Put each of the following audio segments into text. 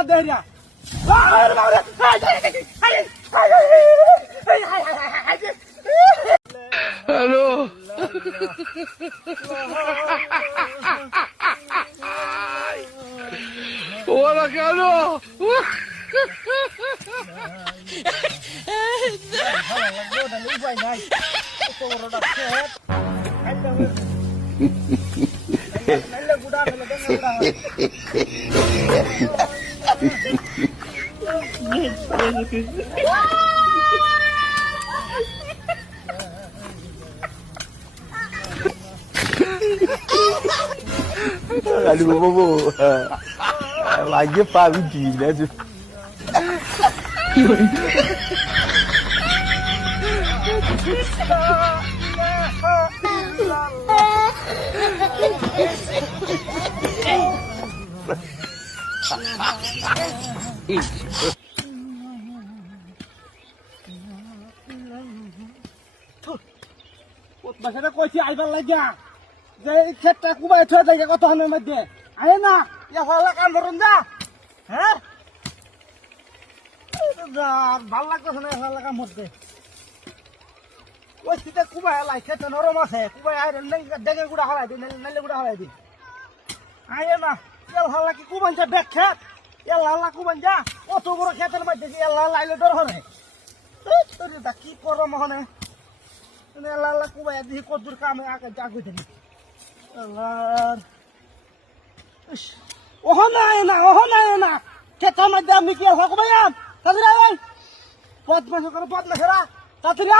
ইয়া দেরিয়া hello ওরা কেন Aduh, bobo. Lagi pagi gila tu. বাসাটা কইছি আইবার লাগিয়া যে ক্ষেতটা কুবাই থয়ে থাকে কতক্ষণের মধ্যে আয় না ইয়া ভালো কাম করুন যা হ্যাঁ ভাল লাগতেছে না ভালো কাম করতে কইছিতে কুবাই লাই ক্ষেত নরম আছে কুবাই আয় ডেঙ্গে গুড়া হলাই দিই নাইলে গুড়া হলাই দিই আয় না ইয়া ভালো লাগে কুবান যা বেক ক্ষেত ইয়া লাল্লা কুবান যা অত বড় ক্ষেতের মধ্যে ইয়া লাইলে ডর হরে তোর কি করো মহনে লাল্লা কুবাই দিই কদ্দুর কামে আগে জাগুই দিই ওহ না খেতার মধ্যে আপনি কি হক ভাইয়ান তাড়াতাড়ি আয় পদ্মাস করে পদ্মাসেরা তাড়াতাড়ি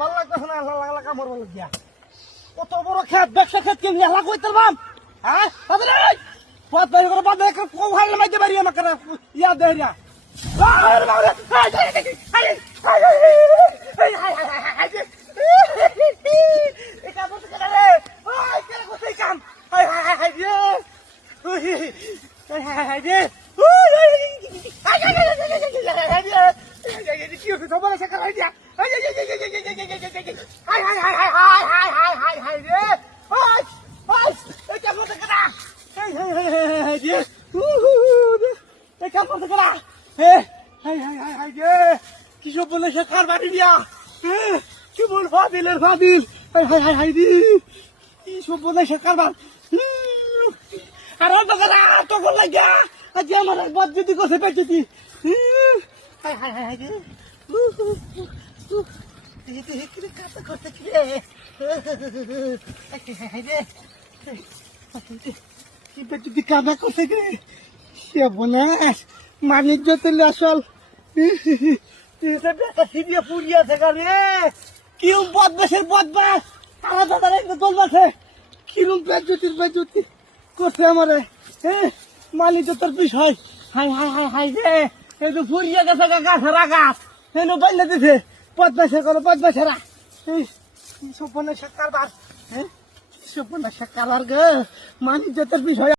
ভালো লাগতেছে না লাল্লা কামড় ভালো গিয়া কত বড় খেত ব্যবসা খেত কিনে হেলা কইতে পারবাম হ্যাঁ তাড়াতাড়ি পদ্মাস করে পদ্মাস কোন ভালো মাইতে পারি আমাকে ইয়া দেরিয়া কি সব বলে সে কার বাড়ি দিয়া কি বল ফাদিলের ফাদিল কি সব বলে সে কারবার আর অত কথা তখন লাগিয়া আজ আমার বদ যদি করছে পেয়েছি যদি কাদা করছে রে সে বোনাস মানিজ্য তুলে আসল সিবিয়া পুড়িয়া থাকা রে কিরম বদমাসের বদমাস আলাদা দাঁড়া দলমাসে কিরম বেজুতি করছে আমারে মানিজ্য তোর বিষয় হাই রে এই তো ফুরিয়ে গেছে গাছেরা গাছ এনে বাইলে দিছে বদমাসের কোনো বদমাসেরা সপনের কারবার সপনের কারবার গে মানিজ্য তোর বিষয়